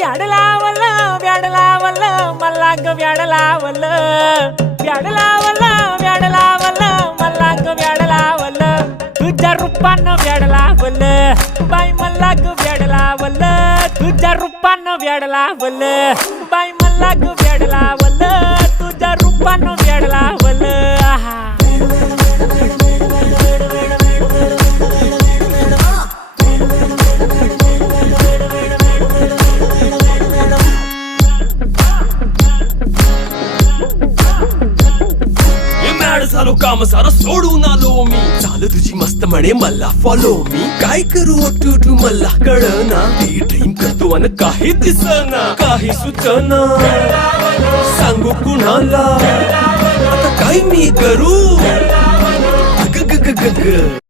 व्याड लावलं व्याड लावलं मला ग व्याड लावलं व्याड लावलं व्याड लावलं मला ग व्याड लावलं तुझ्या रूपानं व्याड लावलं बाई मला ग व्याड लावलं तुझ्या रूपानं व्याड लावलं बाई मला ग व्याड लावलं तुझ्या रूपानं व्याड लावलं आहा झालो काम सारं सोडून आलो मी चाल तुझी मस्त म्हणे मला फॉलो मी काय करू टू मला कळना ती ड्रीम करतो आणि काही दिसना काही सुचना सांगू कुणाला आता काय मी करू ग ग ग ग ग